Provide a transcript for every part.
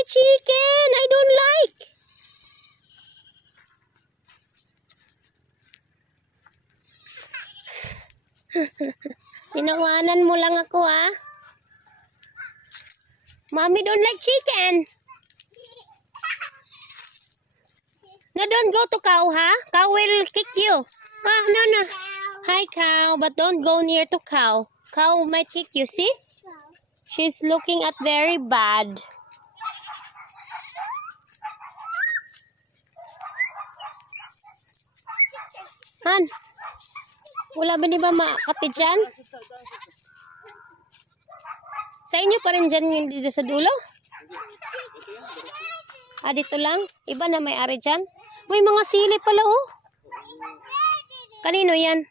the chicken. I don't like. Tinawanan mo lang ako, ah. Mommy don't like chicken. No, don't go to cow, ha? Cow will kick you. Ah, no, no. Hi, cow, but don't go near to cow. Cow might kick you, see? She's looking at very bad. Han, wala ba ba makati dyan? Sa inyo pa rin dyan yung dito sa dulo? Ah, dito lang? Iba na may-ari dyan? May mga sili pala, oh. Kanino yan?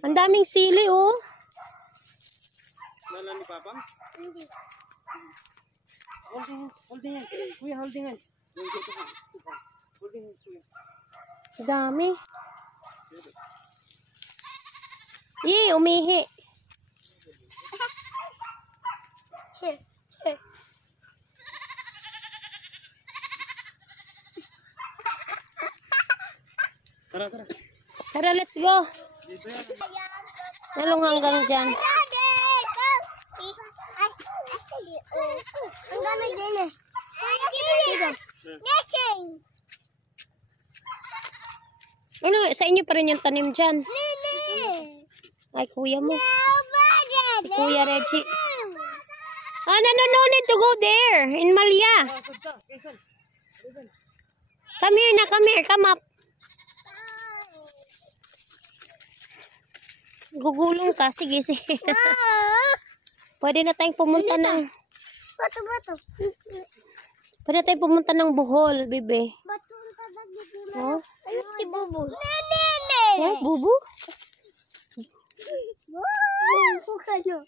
Ang daming sili, oh. Lala ni Papa? Hindi. Holding hands. Holding hands. Kuya, holding hands. Holding hands, kuya. Dami. Yee, umihi. Here, here. Tara, tara. Tara, let's go. Nalong hanggang dyan. Ang dami din eh. Ano, sa inyo pa rin yung tanim dyan. Ay, kuya mo. Si Kuya Reggie. Ah, no need to go there. In Malia. Come here na, come here. Come up. Gugulong ka. Sige, sige. Pwede na tayong pumunta ng... Bato. Pwede na tayong pumunta ng Bohol, bebe. Bato ang tabag dito. Oh? Ayun si Bubu. Eh, bubu? Wow! Bukano.